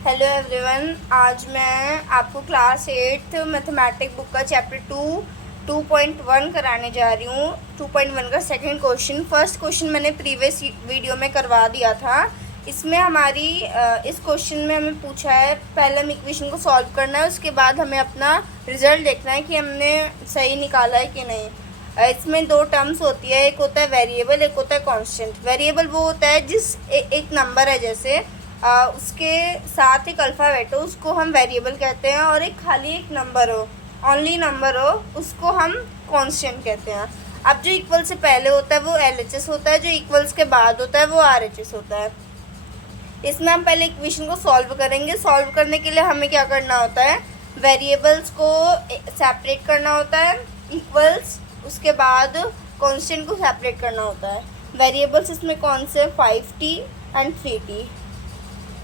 Hello everyone. आज मैं आपको क्लास 8 मैथमेटिक बुक का चैप्टर 2.1 कराने जा रही हूँ। 2.1 का सेकंड क्वेश्चन। फर्स्ट क्वेश्चन मैंने प्रीवियस वीडियो में करवा दिया था। इसमें हमारी इस क्वेश्चन में हमें पूछा है, पहले हम इक्वेशन को सॉल्व करना है, उसके बाद हमें अपना रिजल्ट देखना है कि हमने सही निकाला है कि नहीं। इसमें दो टर्म्स होती है, एक होता है वेरिएबल, एक होता है कांस्टेंट। वेरिएबल वो होता है जिस एक नंबर है, जैसे उसके साथ एक अल्फ़ाबेट हो, उसको हम वेरिएबल कहते हैं, और एक खाली एक नंबर हो, ओनली नंबर हो, उसको हम कांस्टेंट कहते हैं। अब जो इक्वल से पहले होता है वो LHS होता है, जो इक्वल्स के बाद होता है वो RHS होता है। इसमें हम पहले इक्वेशन को सॉल्व करेंगे। सॉल्व करने के लिए हमें क्या करना होता है, वेरिएबल्स को सेपरेट करना होता है, इक्वल्स, उसके बाद कांस्टेंट को सेपरेट करना होता है। वेरिएबल्स इसमें कौन से, 5t एंड 3t।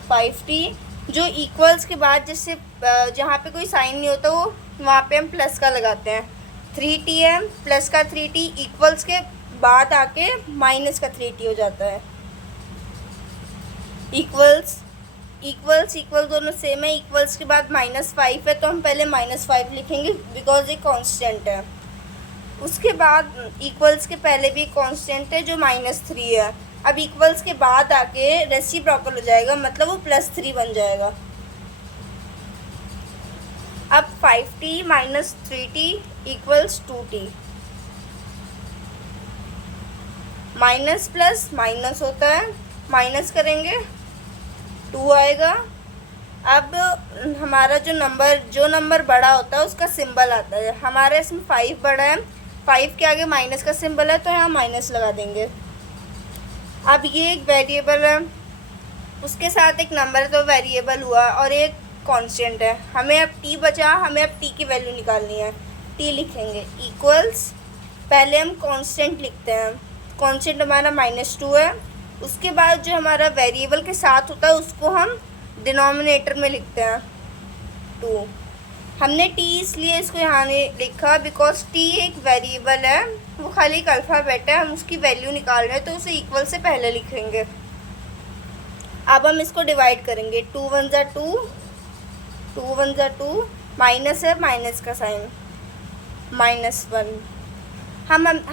5t जो इक्वल्स के बाद जैसे जहाँ पे कोई साइन नहीं होता वो वहाँ पे हम प्लस का लगाते हैं। 3t है, प्लस का 3t, इक्वल्स के बाद आके माइनस का 3t हो जाता है। इक्वल्स दोनों सेम है। इक्वल्स के बाद -5 है तो हम पहले -5 लिखेंगे बिकॉज ये कांस्टेंट है। उसके बाद इक्वल्स के पहले भी कांस्टेंट है जो -3 है। अब इक्वल्स के बाद आके रेसिप्रोकल हो जाएगा, मतलब वो +3 बन जाएगा। अब 5t - 3t = 2t। Minus plus minus होता है, माइनस करेंगे 2 आएगा। अब हमारा जो नंबर बड़ा होता है उसका सिंबल आता है। हमारे इसमें 5 बड़ा है, 5 के आगे माइनस का सिंबल है तो यहाँ माइनस लगा देंगे। अब ये एक वेरिएबल है, उसके साथ एक नंबर है तो वेरिएबल हुआ, और एक कांस्टेंट है। हमें अब t बचा, हमें अब t की वैल्यू निकालनी है। t लिखेंगे इक्वल्स, पहले हम कांस्टेंट लिखते हैं। कांस्टेंट हमारा -2 है। उसके बाद जो हमारा वेरिएबल के साथ होता है उसको हम डिनोमिनेटर में लिखते हैं 2। हमने t इसलिए इसको यहाँ नहीं लिखा बिकॉज t एक वेरिएबल है, वो खाली एक अल्फ़ाबेट है, हम उसकी वैल्यू निकाल रहे हैं तो उसे इक्वल से पहले लिखेंगे। अब हम इसको डिवाइड करेंगे, 2 1 ज़ा 2, 2 1 ज़ा 2, माइनस है, माइनस का साइन, -1।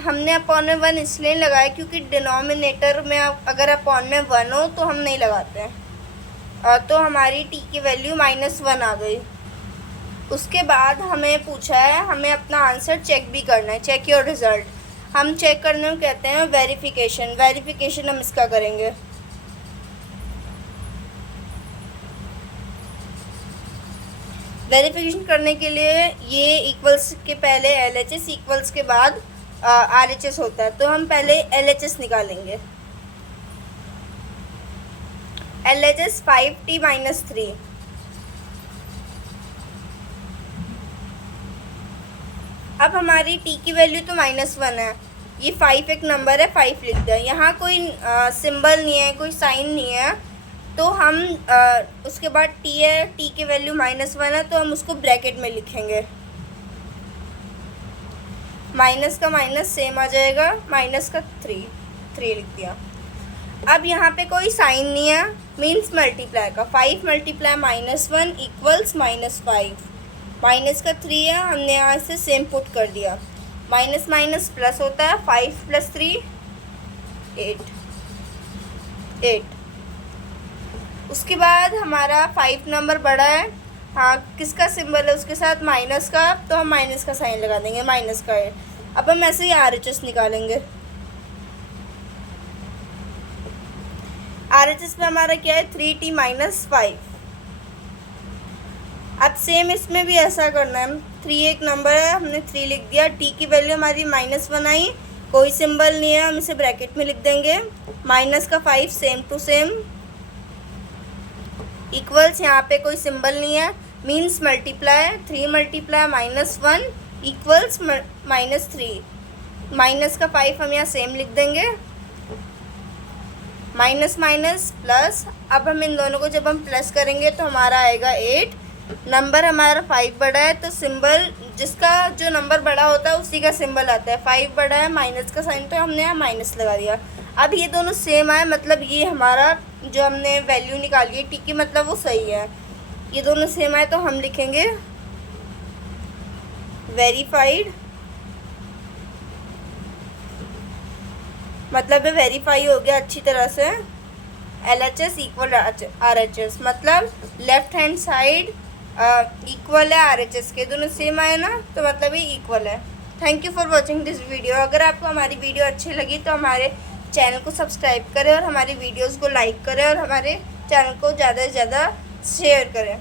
हमने अपॉन में 1 इसलिए लगाया क्योंकि डिनोमिनेटर में अगर अपॉन में 1 हो तो हम नहीं लगाते हैं। तो हमारी t की वैल्यू -1 आ गई। उसके बाद हमें पूछा है, हमें अपना आंसर चेक भी करना है, चेक योर रिज़ल्ट। हम चेक करने को कहते हैं वेरिफिकेशन हम इसका करेंगे। वेरिफिकेशन करने के लिए ये इक्वल्स के पहले LHS, इक्वल्स के बाद RHS होता है, तो हम पहले LHS निकालेंगे। LHS 5t - 3। अब हमारी t की वैल्यू तो -1 है, ये 5 एक नंबर है, 5 लिख दिया। यहाँ कोई सिंबल नहीं है, कोई साइन नहीं है, तो हम उसके बाद t है, t की वैल्यू -1 है तो हम उसको ब्रैकेट में लिखेंगे। माइनस का माइनस सेम आ जाएगा, माइनस का 3 लिख दिया। अब यहाँ पे कोई साइन नहीं है, मीन्स मल्टीप्लाई का 5 × -1 = -5। माइनस का 3 है, हमने यहाँ से सेम पुट कर दिया। माइनस माइनस प्लस होता है, 5 + 3 8। उसके बाद हमारा 5 नंबर बड़ा है, हाँ किसका सिंबल है उसके साथ, माइनस का, तो हम माइनस का साइन लगा देंगे, माइनस का 8। अब हम ऐसे ही RHS निकालेंगे। RHS में हमारा क्या है, 3t - 5। अब सेम इसमें भी ऐसा करना है। 3 एक नंबर है, हमने 3 लिख दिया। t की वैल्यू हमारी -1 आई, कोई सिंबल नहीं है, हम इसे ब्रैकेट में लिख देंगे। माइनस का 5 सेम टू सेम, इक्वल्स, यहाँ पे कोई सिंबल नहीं है, मीन्स मल्टीप्लाई, 3 × -1 = -3। माइनस का 5 हम यहाँ सेम लिख देंगे, माइनस माइनस प्लस। अब हम इन दोनों को जब हम प्लस करेंगे तो हमारा आएगा 8। नंबर हमारा 5 बड़ा है तो सिंबल, जिसका जो नंबर बड़ा होता है उसी का सिंबल आता है। 5 बड़ा है, माइनस का साइन, तो हमने यहाँ माइनस लगा दिया। अब ये दोनों सेम आए, मतलब ये हमारा जो हमने वैल्यू निकाली है टी की, मतलब वो सही है। ये दोनों सेम आए तो हम लिखेंगे वेरीफाइड, मतलब ये वेरीफाई हो गया अच्छी तरह से। LHS इक्वल RHS, मतलब लेफ्ट हैंड साइड इक्वल है RHS के, दोनों सेम आए ना, तो मतलब ये इक्वल है। Thank you for watching this video. अगर आपको हमारी वीडियो अच्छी लगी तो हमारे चैनल को सब्सक्राइब करें और हमारी वीडियोस को लाइक करें और हमारे चैनल को ज़्यादा से ज़्यादा शेयर करें।